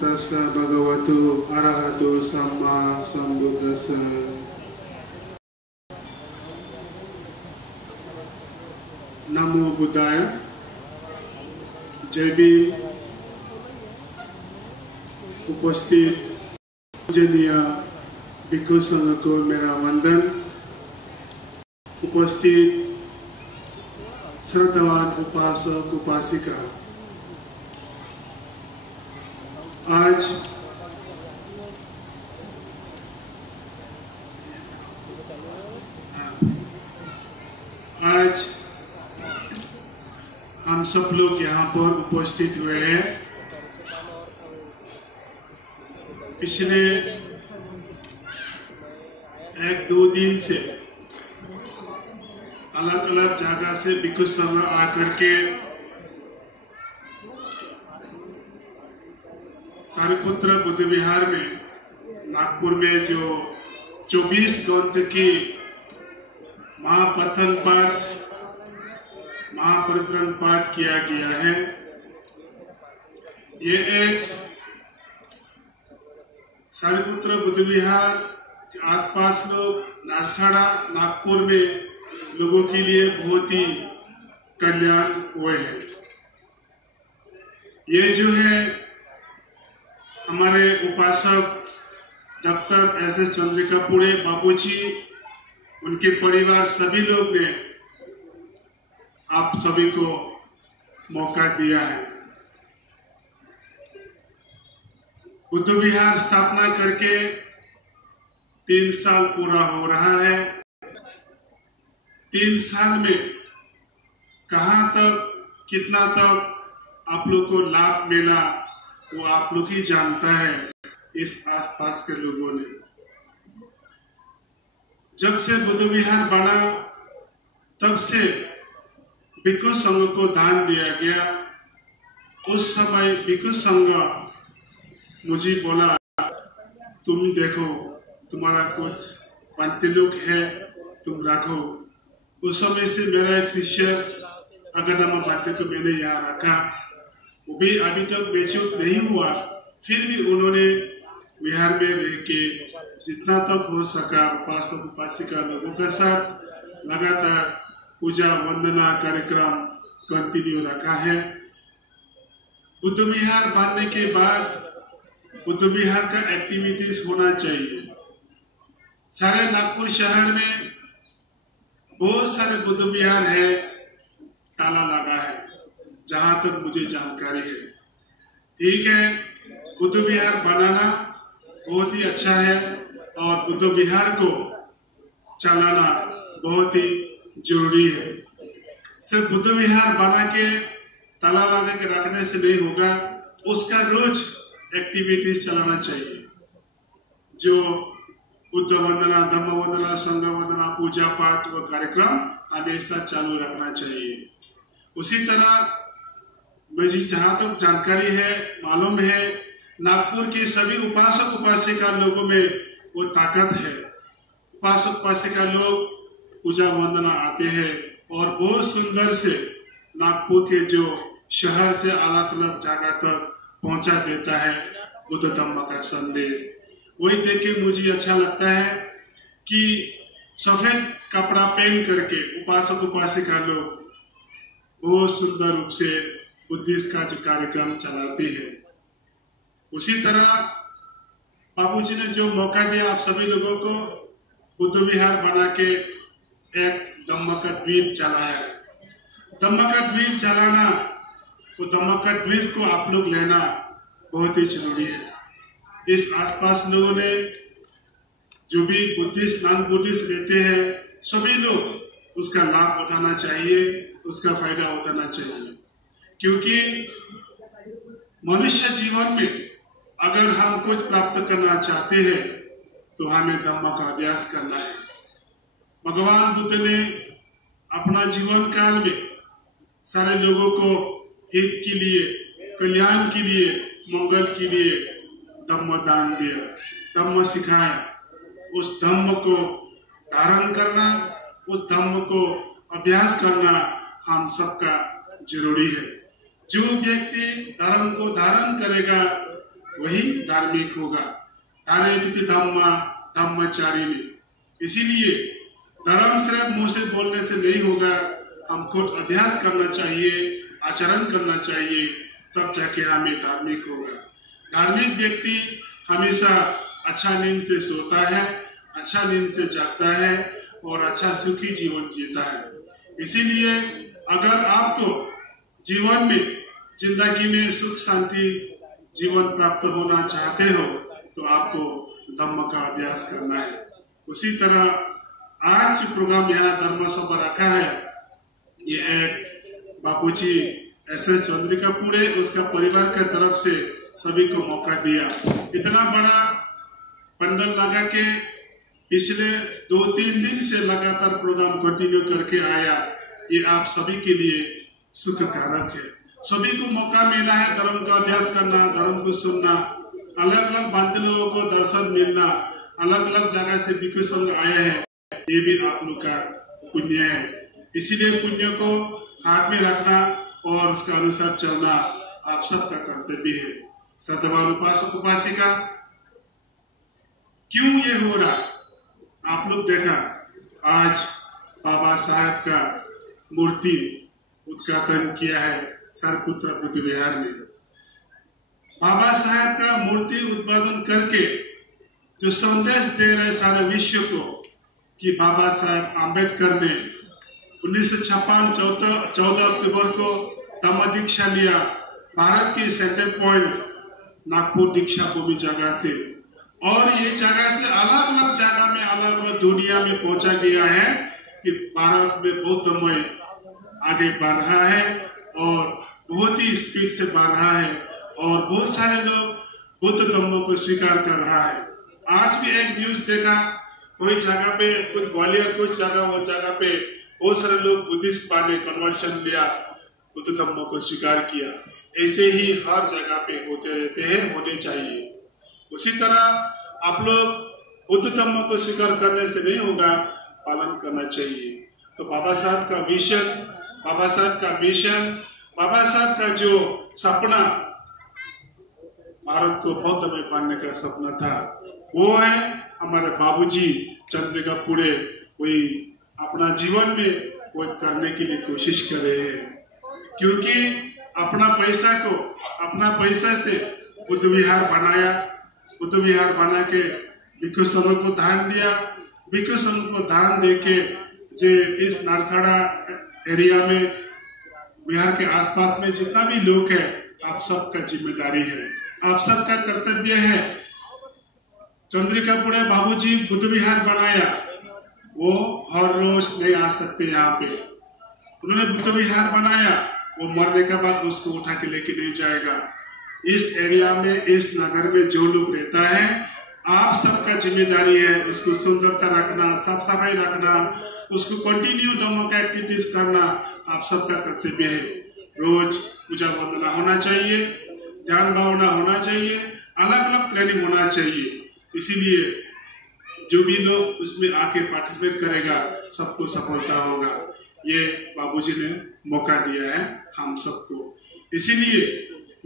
तस्स भगवतो अरहतो सम्मा सम्बुद्धस्स। नमो बुद्धाय। जय भीम। उपस्थित पूजनीय भिक्षु संघ को मेरा वंदन। उपस्थित श्रद्धावान उपासक उपासिका, आज हम सब लोग यहाँ पर उपस्थित हुए हैं। पिछले 1-2 दिन से अलग अलग जगह से भिक्षु संघ आकर के सारिपुत्र बुद्ध विहार में नागपुर में जो 24 ग्रंथ की महापठन पाठ महापरित्रण पाठ किया गया है। ये एक सारिपुत्र बुद्ध विहार के आसपास लोग नारछाड़ा नागपुर में लोगों के लिए बहुत ही कल्याण हुए हैं। ये जो है हमारे उपासक डॉक्टर एस.एस. चंद्रिकापुरे बाबूजी, उनके परिवार सभी लोग ने आप सभी को मौका दिया है। बुद्ध विहार स्थापना करके 3 साल पूरा हो रहा है। 3 साल में कहाँ तक कितना तक आप लोग को लाभ मिला वो आप लोग ही जानता है। इस आसपास के लोगों ने जब से बुद्ध विहार बना तब से भिक्षु संघ को दान दिया गया। उस समय भिक्षु संघ मुझे बोला, तुम देखो तुम्हारा कुछ पंथी लोग है, तुम रखो। उस समय से मेरा एक शिष्य अगरनामा बाटे को मैंने यहाँ रखा। वो भी अभी तक बेचूक नहीं हुआ, फिर भी उन्होंने विहार में रह के जितना तक हो सका उपासक उपासिका लोगों के साथ लगातार पूजा वंदना कार्यक्रम कंटिन्यू रखा है। बुद्ध विहार बनने के बाद बुद्ध विहार का एक्टिविटीज होना चाहिए। सारे नागपुर शहर में बहुत सारे बुद्ध विहार है, ताला लगा है जहां तक मुझे जानकारी है। ठीक है, बुद्ध विहार बनाना बहुत ही अच्छा है और बुद्ध विहार को चलाना बहुत ही जरूरी है। सिर्फ बुद्ध विहार बना के ताला लगा के रखने से नहीं होगा, उसका रोज एक्टिविटीज चलाना चाहिए। जो बुद्ध वंदना, धम्म वंदना, संघ वंदना, पूजा पाठ व कार्यक्रम हमेशा चालू रखना चाहिए। उसी तरह मुझे जहाँ तक जानकारी है, मालूम है, नागपुर के सभी उपासक उपासिका लोगों में वो ताकत है। उपासक उपासिका लोग पूजा वंदना आते हैं और बहुत सुंदर से नागपुर के जो शहर से अलग अलग जगह तक पहुंचा देता है बुद्ध धम्म का संदेश। वही देख के मुझे अच्छा लगता है कि सफेद कपड़ा पहन करके उपासक उपासिका लोग बहुत सुंदर रूप से बुद्धिस्ट का जो कार्यक्रम चलाते हैं। उसी तरह बाबूजी ने जो मौका दिया आप सभी लोगों को, बुद्ध विहार बना के एक धम्म का द्वीप चलाया। धम्म का द्वीप चलाना, वो धम्म का द्वीप को आप लोग लेना बहुत ही जरूरी है। इस आसपास लोगों ने जो भी बुद्धिस्ट नॉन बुद्धिस्ट रहते हैं, सभी लोग उसका लाभ उठाना चाहिए, उसका फायदा उठाना चाहिए। क्योंकि मनुष्य जीवन में अगर हम कुछ प्राप्त करना चाहते हैं तो हमें धम्म का अभ्यास करना है। भगवान बुद्ध ने अपना जीवन काल में सारे लोगों को हित के लिए, कल्याण के लिए, मंगल के लिए धम्म दान दिया, धम्म सिखाया। उस धम्म को धारण करना, उस धम्म को अभ्यास करना हम सबका जरूरी है। जो व्यक्ति धर्म को धारण करेगा वही धार्मिक होगा। धार्मिक धम्मचारिणी। इसीलिए धर्म सिर्फ मुंह से बोलने से नहीं होगा, हमको अभ्यास करना चाहिए, आचरण करना चाहिए, तब जाके हमें धार्मिक होगा। धार्मिक व्यक्ति हमेशा अच्छा नींद से सोता है, अच्छा नींद से जागता है और अच्छा सुखी जीवन जीता है। इसीलिए अगर आपको जीवन में, जिंदगी में सुख शांति जीवन प्राप्त होना चाहते हो तो आपको धम्म का अभ्यास करना है। उसी तरह आज प्रोग्राम यहाँ धर्म सभा रखा है, ये एक बापूजी एस.एस. चंद्रिका पूरे उसका परिवार के तरफ से सभी को मौका दिया। इतना बड़ा पंडल लगा के पिछले 2-3 दिन से लगातार प्रोग्राम कंटिन्यू करके आया। ये आप सभी के लिए सुख कारक है। सभी को मौका मिला है धर्म का अभ्यास करना, धर्म को सुनना, अलग अलग बांधे लोगों को दर्शन मिलना, अलग अलग जगह से भिक्षु संघ आए हैं, ये भी आप लोग का पुण्य है। इसीलिए पुण्य को हाथ में रखना और उसका अनुसार चलना आप सबका कर्तव्य है। श्रद्धावान उपासक उपासिका, क्यों ये हो रहा? आप लोग देखा आज बाबा साहब का मूर्ति उद्घाटन किया है सरपुत्र बुद्ध विहार में। बाबा साहब का मूर्ति उत्पादन करके जो संदेश दे रहे सारे विश्व को कि बाबा साहब आम्बेडकर ने 1956 14 अक्टूबर को धम्म दीक्षा लिया भारत के सेंटर पॉइंट नागपुर दीक्षा भूमि जगह से, और ये जगह से अलग अलग जगह में अलग अलग दुनिया में पहुंचा गया है कि भारत में बौद्धमय आगे बढ़ रहा है और बहुत ही स्पीड से बढ़ रहा है और बहुत सारे लोग बुद्ध धम्म को स्वीकार कर रहा है। आज भी एक न्यूज देखा, कोई जगह पे, कुछ ग्वालियर कुछ जगह, वो जगह पे बहुत सारे लोग बुद्धिस्ट ने कन्वर्शन लिया, बुद्ध धम्म को स्वीकार किया। ऐसे ही हर जगह पे होते रहते हैं, होने चाहिए। उसी तरह आप लोग बुद्ध धम्म को स्वीकार करने से नहीं होगा, पालन करना चाहिए। तो बाबा साहब का विजन, बाबा साहब का मिशन, बाबा साहब का जो सपना, भारत को बौद्ध में पाने का सपना था, वो है हमारे बाबूजी चंद्रिका पूरे कोई अपना जीवन में कोई करने के लिए कोशिश कर रहे हैं। क्योंकि अपना पैसा से बुद्ध विहार बनाया, बुद्ध विहार बना के भिक्षु संघ को दान दिया। भिक्षु संघ को दान देके जो इस नारसाड़ा एरिया में बिहार के आसपास में जितना भी लोग है, आप सबका जिम्मेदारी है, आप सबका कर्तव्य है। चंद्रिका पुणे बाबूजी बुद्ध विहार बनाया, वो हर रोज नहीं आ सकते यहाँ पे। उन्होंने बुद्ध विहार बनाया, वो मरने के बाद उसको उठा के लेके नहीं जाएगा। इस एरिया में, इस नगर में जो लोग रहता है, आप सबका जिम्मेदारी है उसको सुंदरता रखना, साफ सफाई रखना, उसको कंटिन्यू धम्म का एक्टिविटीज करना आप सबका कर्तव्य है। रोज पूजा वंदना होना चाहिए, ध्यान भावना होना चाहिए, अलग अलग ट्रेनिंग होना चाहिए। इसीलिए जो भी लोग उसमें आके पार्टिसिपेट करेगा सबको सफलता होगा। ये बाबूजी ने मौका दिया है हम सबको। इसीलिए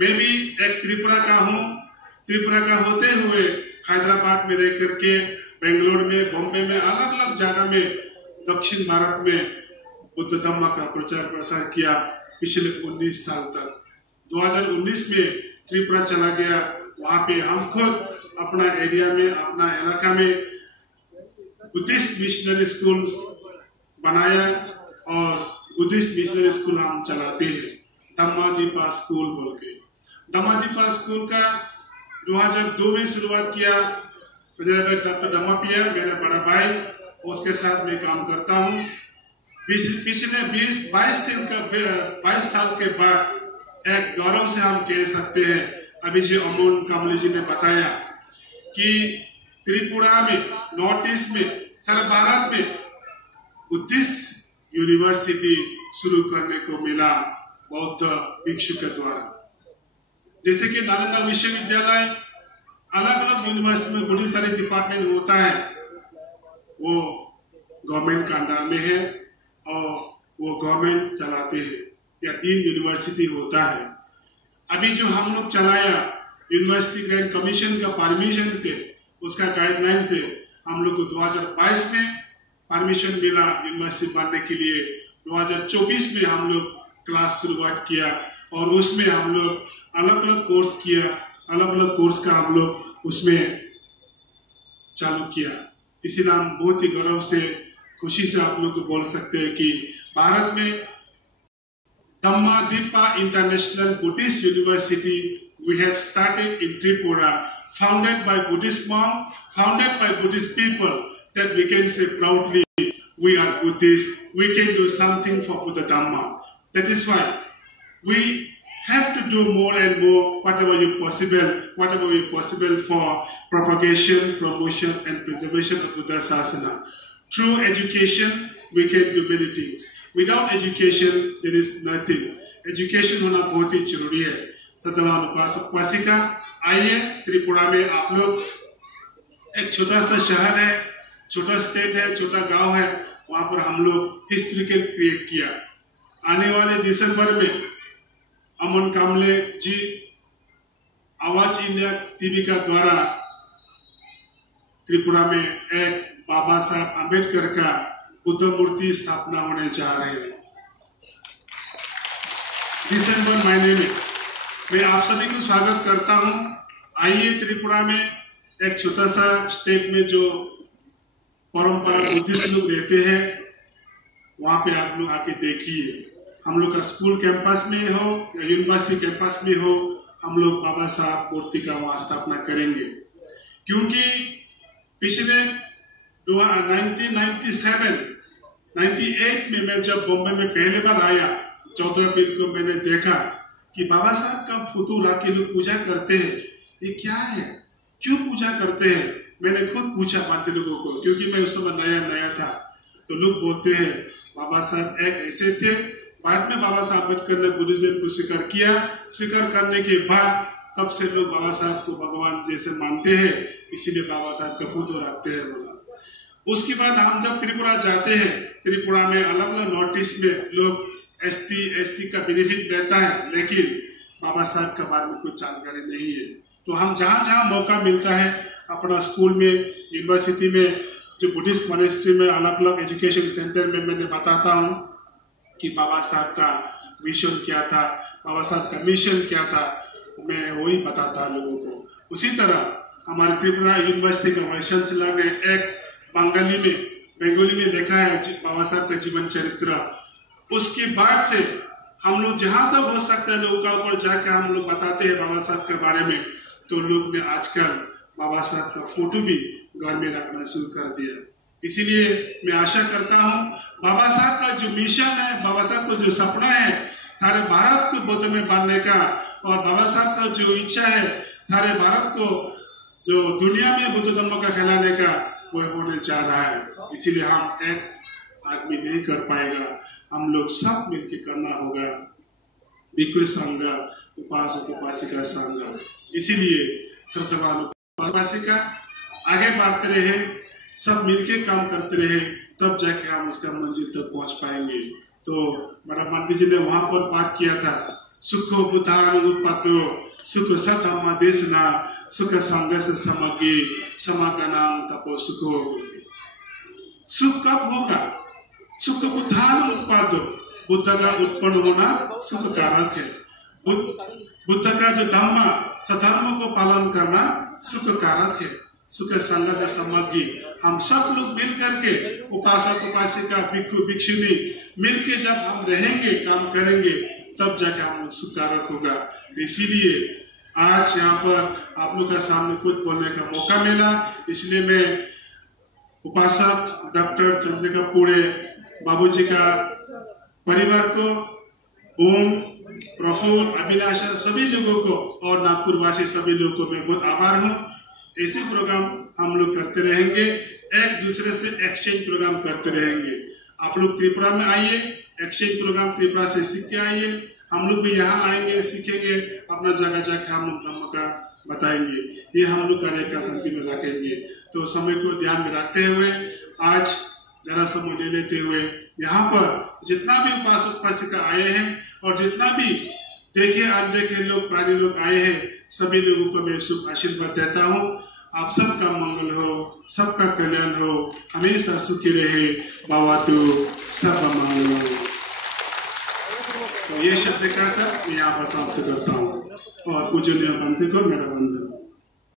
मैं भी एक त्रिपुरा का हूँ। त्रिपुरा का होते हुए हैदराबाद में रह करके, बेंगलोर में, बॉम्बे में, अलग अलग जगह में दक्षिण भारत में बुद्ध धम्म का प्रचार प्रसार किया पिछले 19 साल तक। 2019 में त्रिपुरा चला गया, वहाँ पे हम खुद अपना एरिया में, अपना इलाका में बुद्धिस्ट मिशनरी स्कूल बनाया और बुद्धिस्ट मिशनरी स्कूल हम चलाते हैं, धम्मादीपा स्कूल बोल के। धम्मादीपा स्कूल का 2002 में शुरुआत किया। डॉक्टर धम्मा पिया मेरा बड़ा भाई, उसके साथ मैं काम करता हूँ। पिछले 22 साल के बाद एक गौरव से हम कह सकते हैं, अभी जो अमोल कामली जी ने बताया कि त्रिपुरा में, नॉर्थ ईस्ट में, सारे भारत में बुद्धिस्ट यूनिवर्सिटी शुरू करने को मिला बौद्ध भिक्षु के द्वारा। जैसे कि नालंदा विश्वविद्यालय, अलग अलग यूनिवर्सिटी में बड़ी सारी डिपार्टमेंट होता है, वो गवर्नमेंट का अंडर में है और वो गवर्नमेंट चलाते हैं, या 3 यूनिवर्सिटी होता है। अभी जो हम लोग चलाया, यूनिवर्सिटी ग्रांट कमीशन का परमिशन से, उसका गाइडलाइन से हम लोग को 2022 में परमिशन मिला यूनिवर्सिटी बनने के लिए। 2024 में हम लोग क्लास शुरुआत किया और उसमें हम लोग अलग अलग कोर्स किया, अलग अलग कोर्स का हम लोग उसमें चालू किया। इसीलिए हम बहुत ही गर्व से, खुशी से आप लोग को बोल सकते हैं कि भारत में Dhammadippa International Buddhist University we have started in Tripura, founded by Buddhist monks, founded by Buddhist people, that we can say proudly we are Buddhist, we can do something for Buddha Dhamma. That is why we have to do more and more whatever is possible for propagation, promotion and preservation of Buddha Sasana. Through education we can do many things. Without education there is nothing. Education होना बहुत ही जरूरी है। सत्यवान उपासक उपासिका, आइए त्रिपुरा में आप लोग, एक छोटा सा शहर है, छोटा स्टेट है, छोटा गांव है, वहां पर हम लोग हिस्ट्रिकल क्रिएट किया। आने वाले दिसंबर में अमन कामले जी आवाज इंडिया टीवी का द्वारा त्रिपुरा में एक बाबा साहब अम्बेडकर का बुद्ध मूर्ति स्थापना होने जा रहे हैं। दिसंबर महीने में मैं आप सभी को स्वागत करता हूं। आइए त्रिपुरा में, एक छोटा सा स्टेट में जो परंपरा बुद्धिस्ट लोग रहते हैं, वहां पे आप लोग आके देखिए। हम लोग का स्कूल कैंपस में हो या यूनिवर्सिटी कैंपस में हो, हम लोग बाबा साहब मूर्ति का वहां स्थापना करेंगे। क्योंकि पिछले 1998 में मैं जब बॉम्बे में पहले बार आया, 14 अप्रैल को मैंने देखा कि बाबा साहब का फोटो रख के लोग पूजा करते हैं। ये क्या है, क्यों पूजा करते हैं? मैंने खुद पूछा बाकी लोगों को, क्योंकि मैं उस समय नया था। तो लोग बोलते हैं बाबा साहब एक ऐसे थे, बाद में बाबा साहब अम्बेडकर ने बुद्धिज्म को स्वीकार किया। स्वीकार करने के बाद तब से लोग बाबा साहब को भगवान जैसे मानते हैं, इसीलिए बाबा साहब का फोटो रखते हैं बोला। उसके बाद हम जब त्रिपुरा जाते हैं, त्रिपुरा में अलग अलग नॉर्थ ईस्ट में लोग SC का बेनिफिट रहता है, लेकिन बाबा साहब के बारे में कुछ जानकारी नहीं है। तो हम जहाँ मौका मिलता है अपना स्कूल में, यूनिवर्सिटी में, जो बुद्धिस्ट मॉनेस्ट्री में, अलग अलग एजुकेशन सेंटर में मैंने बताता हूँ कि बाबा साहब का विजन क्या था, बाबा साहब का मिशन क्या था, मैं वही बताता लोगों को। उसी तरह हमारे त्रिपुरा यूनिवर्सिटी का वाइस चांसलर ने एक बंगाली में लिखा है बाबा साहब का जीवन चरित्र। उसके बाद से हम लोग जहां तक हो सकता है लोगों का ऊपर जाकर हम लोग बताते हैं बाबा साहब के बारे में। तो लोग ने आजकल बाबा साहब का फोटो भी घर में रखना शुरू कर दिया। इसीलिए मैं आशा करता हूं बाबा साहब का जो मिशन है, बाबा साहब का जो सपना है सारे भारत को बुद्ध में बांधने का, और बाबा साहब का जो इच्छा है सारे भारत को जो दुनिया में बुद्ध धर्म का फैलाने का, वो होने जा रहा है। इसीलिए हम एक आदमी नहीं कर पाएगा, हम लोग सब मिलकर करना होगा। भिक्षु संघ, उपासक उपासिका संघ। इसीलिए श्रद्धावान उपासिका आगे बढ़ते रहे, सब मिलके काम करते रहे, तब जाके हम इसका मंजिल तक पहुंच पाएंगे। तो बड़ा मंत्री जी ने वहां पर बात किया था, सुख बुद्धान उत्पादो सुख सतम देशना सुख संघर्ष समग्री समागनाम तपो सुखो। सुख कब होगा? सुख बुद्धान उत्पादो, बुद्ध का उत्पन्न होना सुख कारक है। बुद्ध का जो धर्म, सधर्म को पालन करना सुख कारक है। सुख संघ से समग्री, हम सब लोग मिल करके, उपासक उपासिका भिक्षु भिक्षुणी मिलके जब हम रहेंगे, काम करेंगे, तब जाकर हम लोग सुख कारक होगा। तो इसीलिए आज यहाँ पर आप लोग का सामने कुछ बोलने का मौका मिला। इसलिए मैं उपासक डॉक्टर चंद्रिका पूरे बाबूजी का परिवार को, ओम, प्रफुल्ल, अभिलाषा, सभी लोगों को और नागपुर वासी सभी लोगों को मैं बहुत आभार हूँ। ऐसे प्रोग्राम हम लोग करते रहेंगे, एक दूसरे से एक्सचेंज प्रोग्राम करते रहेंगे। आप लोग त्रिपुरा में आइए, एक्सचेंज प्रोग्राम त्रिपुरा से सीख के आइए, हम लोग भी यहाँ आएंगे, सीखेंगे, अपना जगह जाकर हम लोग धर्म का बताएंगे। ये हम लोग कार्यक्रम में रखेंगे। तो समय को ध्यान में रखते हुए आज जरा समय ले लेते हुए यहाँ पर जितना भी उपासक उपासिका आए हैं और जितना भी देखे अनदेखे लोग प्राणी लोग आए हैं, सभी लोगों को मैं शुभ आशीर्वाद देता हूँ। आप सबका मंगल हो, सबका कल्याण हो, हमेशा सुखी रहे। भवतु सर्वं मंगलम्। तो ये शब्द का साथ मैं यहाँ पर समाप्त करता हूँ और पूजनीय पंथी को मेरा वंदन।